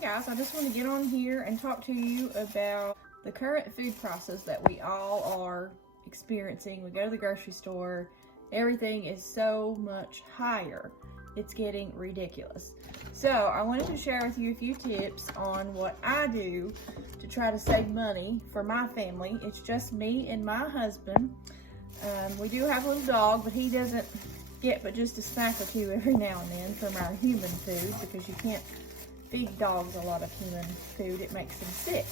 Hey guys, I just want to get on here and talk to you about the current food prices that we all are experiencing. We go to the grocery store, everything is so much higher. It's getting ridiculous. So I wanted to share with you a few tips on what I do to try to save money for my family. It's just me and my husband. We do have a little dog, but he doesn't get but just a snack or two every now and then from our human food, because you can't feed dogs a lot of human food. It makes them sick.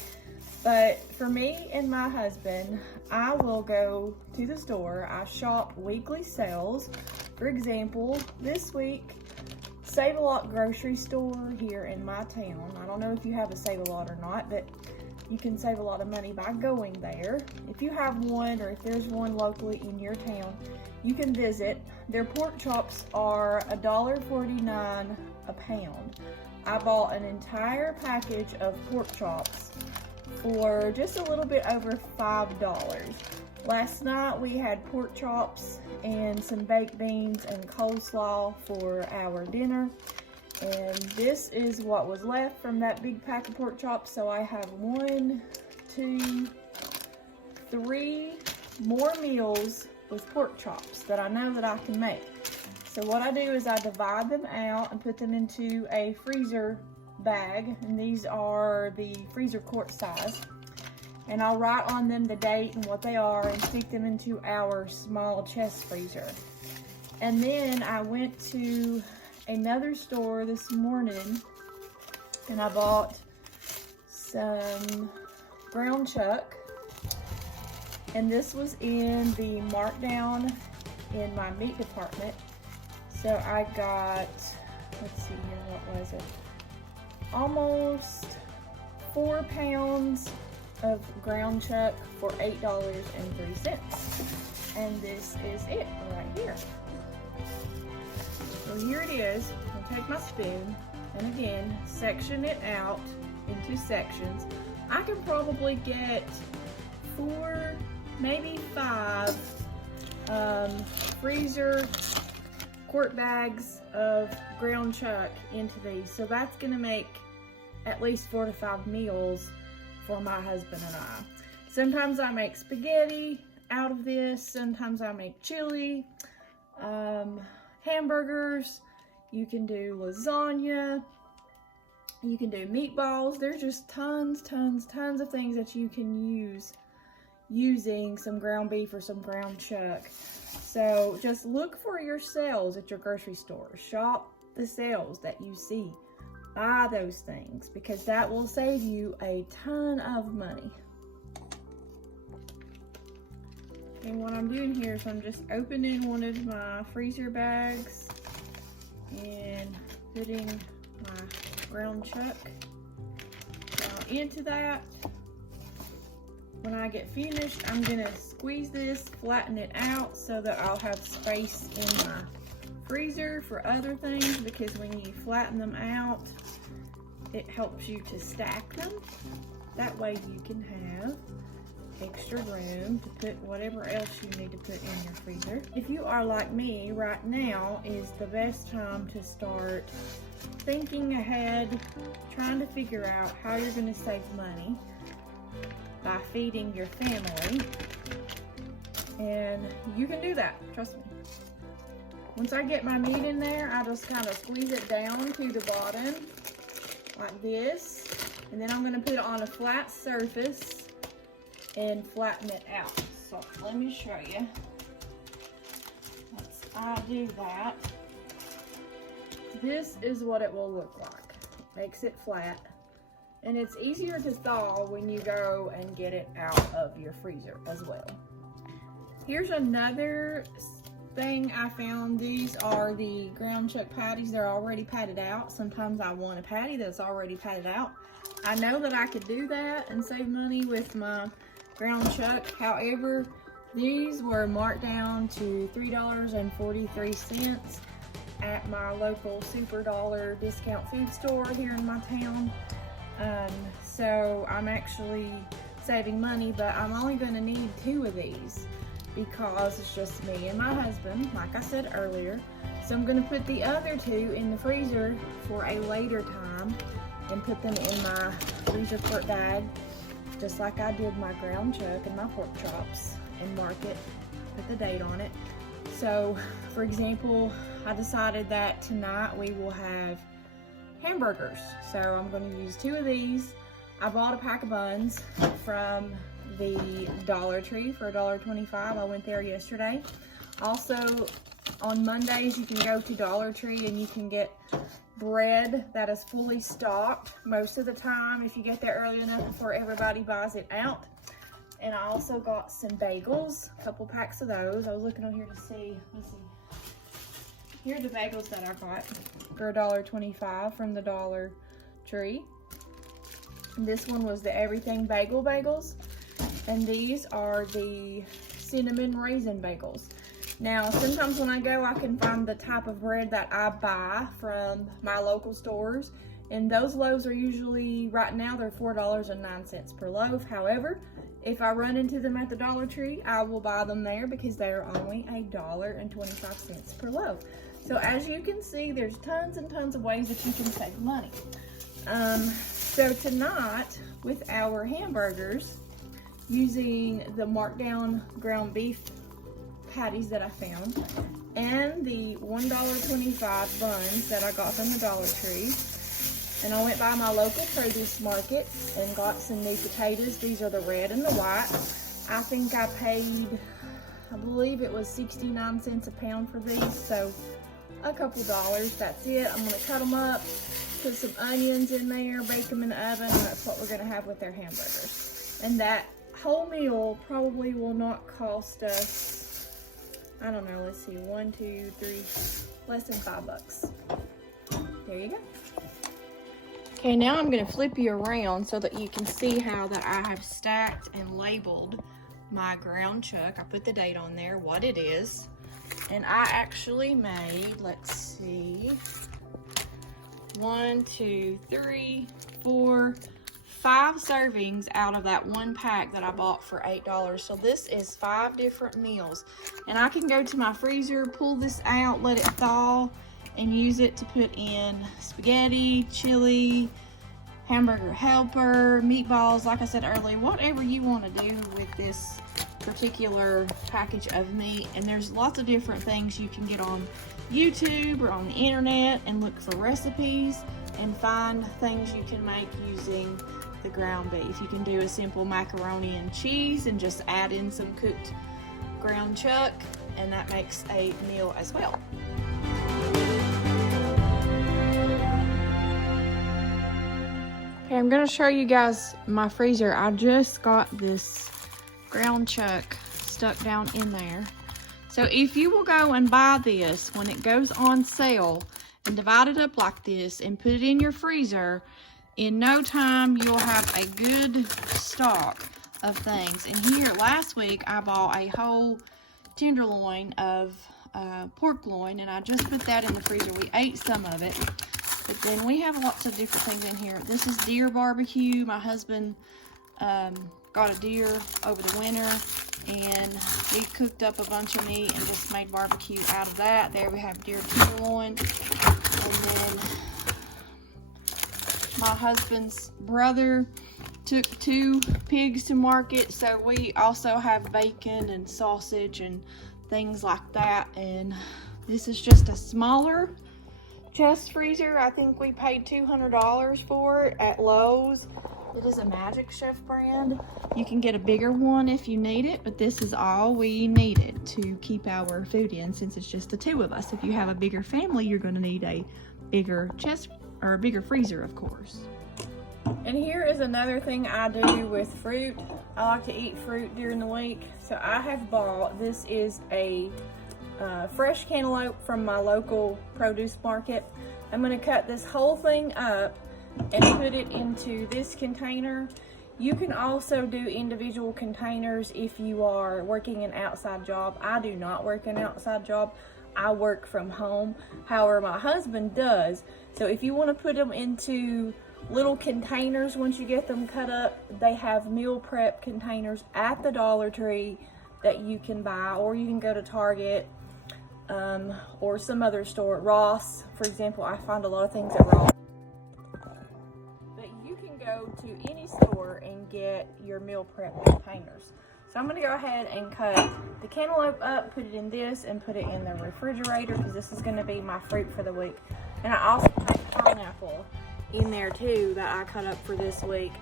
But for me and my husband, I will go to the store. I shop weekly sales. For example, this week, Save a Lot grocery store here in my town. I don't know if you have a Save a Lot or not, but you can save a lot of money by going there. If you have one, or if there's one locally in your town, you can visit. Their pork chops are $1.49 a pound. I bought an entire package of pork chops for just a little bit over $5. Last night we had pork chops and some baked beans and coleslaw for our dinner. And this is what was left from that big pack of pork chops. So I have 1, 2, 3 more meals with pork chops that I know that I can make. So what I do is I divide them out and put them into a freezer bag. And these are the freezer quart size. And I'll write on them the date and what they are and stick them into our small chest freezer. And then I went to another store this morning and I bought some ground chuck, and this was in the markdown in my meat department. So I got, let's see here, what was it? Almost 4 pounds of ground chuck for $8.03. And this is it right here. So here it is. I'll take my spoon and again section it out into sections. I can probably get 4, maybe 5 freezer quart bags of ground chuck into these. So that's gonna make at least 4 to 5 meals for my husband and I. Sometimes I make spaghetti out of this. Sometimes I make chili, hamburgers. You can do lasagna. You can do meatballs. There's just tons of things that you can use using some ground beef or some ground chuck. So just look for your sales at your grocery store. Shop the sales that you see. Buy those things, because that will save you a ton of money. And what I'm doing here is I'm just opening one of my freezer bags and putting my ground chuck into that. When I get finished, I'm gonna squeeze this, flatten it out so that I'll have space in my freezer for other things, because when you flatten them out, it helps you to stack them. That way you can have extra room to put whatever else you need to put in your freezer. If you are like me, right now is the best time to start thinking ahead, trying to figure out how you're going to save money by feeding your family. And you can do that, trust me. Once I get my meat in there, I just kind of squeeze it down to the bottom like this. And then I'm going to put it on a flat surface and flatten it out. So let me show you. Once I do that, this is what it will look like. Makes it flat. And it's easier to thaw when you go and get it out of your freezer as well. Here's another thing I found. These are the ground chuck patties. They're already patted out. Sometimes I want a patty that's already patted out. I know that I could do that and save money with my ground chuck. However, these were marked down to $3.43 at my local Super Dollar discount food store here in my town. So I'm actually saving money, but I'm only going to need 2 of these because it's just me and my husband, like I said earlier. So I'm going to put the other 2 in the freezer for a later time. and put them in my freezer port bag, just like I did my ground chuck and my pork chops, and mark it, put the date on it. So, for example, I decided that tonight we will have hamburgers. So I'm going to use 2 of these. I bought a pack of buns from the Dollar Tree for $1.25. I went there yesterday. Also, on Mondays, you can go to Dollar Tree and you can get bread that is fully stocked most of the time if you get there early enough before everybody buys it out. And I also got some bagels, a couple packs of those. I was looking on here to see, let's see. Here are the bagels that I got for $1.25 from the Dollar Tree. And this one was the Everything Bagel Bagels. And these are the Cinnamon Raisin Bagels. Now, sometimes when I go, I can find the type of bread that I buy from my local stores. And those loaves are usually, right now, they're $4.09 per loaf. However, if I run into them at the Dollar Tree, I will buy them there because they are only $1.25 per loaf. So as you can see, there's tons and tons of ways that you can save money. So tonight, with our hamburgers, using the markdown ground beef patties that I found, and the $1.25 buns that I got from the Dollar Tree. And I went by my local produce market and got some new potatoes. These are the red and the white. I think I paid, I believe it was 69 cents a pound for these, so a couple dollars, that's it. I'm gonna cut them up, put some onions in there, bake them in the oven, and that's what we're gonna have with our hamburgers. And that whole meal probably will not cost us, I don't know, let's see, 1, 2, 3, less than $5. There you go. Okay, now I'm gonna flip you around so that you can see how that I have stacked and labeled my ground chuck. I put the date on there, what it is. And I actually made, let's see, 1, 2, 3, 4, 5 servings out of that one pack that I bought for $8. So this is 5 different meals. And I can go to my freezer, pull this out, let it thaw, and use it to put in spaghetti, chili, hamburger helper, meatballs, like I said earlier, whatever you want to do with this particular package of meat. And there's lots of different things you can get on YouTube or on the internet and look for recipes and find things you can make using the ground beef. You can do a simple macaroni and cheese and just add in some cooked ground chuck, and that makes a meal as well. Okay, I'm gonna show you guys my freezer. I just got this ground chuck stuck down in there. So if you will go and buy this when it goes on sale and divide it up like this and put it in your freezer, in no time you'll have a good stock of things. And here last week I bought a whole tenderloin of pork loin, and I just put that in the freezer. We ate some of it. But then we have lots of different things in here. This is deer barbecue. My husband got a deer over the winter, and he cooked up a bunch of meat and just made barbecue out of that. There we have deer tenderloin. And then my husband's brother took 2 pigs to market, so we also have bacon and sausage and things like that. And this is just a smaller chest freezer. I think we paid $200 for it at Lowe's. It is a Magic Chef brand. You can get a bigger one if you need it, but this is all we needed to keep our food in, since it's just the 2 of us. If you have a bigger family, you're going to need a bigger chest or a bigger freezer, of course. And here is another thing I do with fruit. I like to eat fruit during the week, so I have bought, this is a fresh cantaloupe from my local produce market. I'm going to cut this whole thing up and put it into this container. You can also do individual containers if you are working an outside job. I do not work an outside job. I work from home. However, my husband does. So if you want to put them into little containers once you get them cut up, they have meal prep containers at the Dollar Tree that you can buy, or you can go to Target or some other store. Ross, for example, I find a lot of things at Ross. get your meal prep containers. So I'm gonna go ahead and cut the cantaloupe up, put it in this, and put it in the refrigerator because this is gonna be my fruit for the week. And I also have pineapple in there too that I cut up for this week.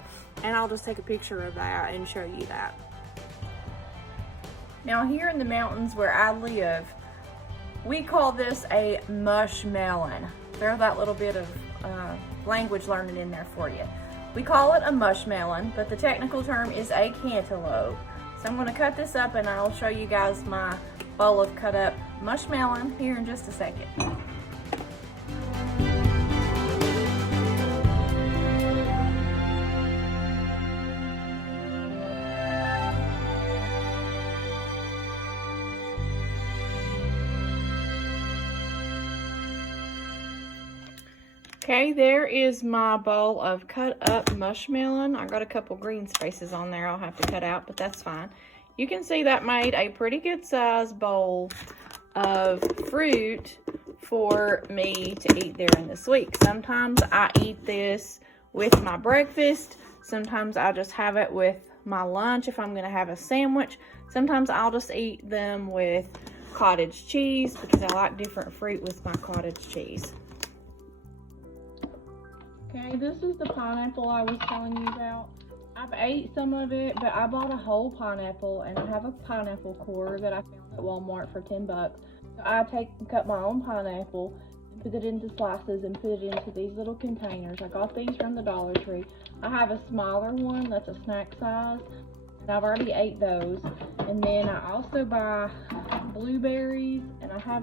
And I'll just take a picture of that and show you that. Now here in the mountains where I live, we call this a mushmelon. Throw that little bit of language learning in there for you. We call it a mushmelon, but the technical term is a cantaloupe. So I'm gonna cut this up and I'll show you guys my bowl of cut up mushmelon here in just a second. Okay, there is my bowl of cut up mushmelon. I got a couple green spaces on there I'll have to cut out, but that's fine. You can see that made a pretty good size bowl of fruit for me to eat there in this week. Sometimes I eat this with my breakfast. Sometimes I just have it with my lunch if I'm gonna have a sandwich. Sometimes I'll just eat them with cottage cheese because I like different fruit with my cottage cheese. Okay, this is the pineapple I was telling you about. I've ate some of it, but I bought a whole pineapple, and I have a pineapple core that I found at Walmart for 10 bucks. So I cut my own pineapple, and put it into slices, and put it into these little containers. I got these from the Dollar Tree. I have a smaller one that's a snack size, and I've already ate those. And then I also buy blueberries, and I have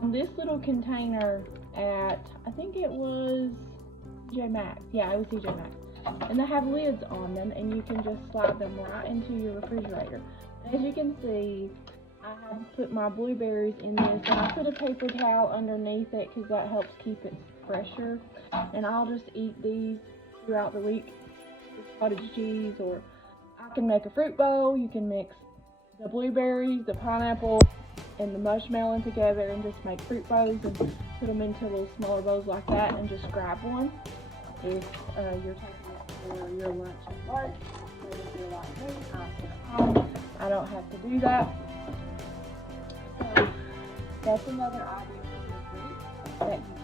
found this little container at, I think it was TJ Maxx. Yeah, it was TJ Maxx. And they have lids on them, and you can just slide them right into your refrigerator. As you can see, I have put my blueberries in this, and I put a paper towel underneath it because that helps keep it fresher. And I'll just eat these throughout the week with cottage cheese, or I can make a fruit bowl. You can mix the blueberries, the pineapple, and the mushmelon together and just make fruit bowls and put them into little smaller bowls like that, and just grab one if you're taking it for your lunch at work. Or if you're like me, I sit at home, I don't have to do that. So that's another idea for your fruit that you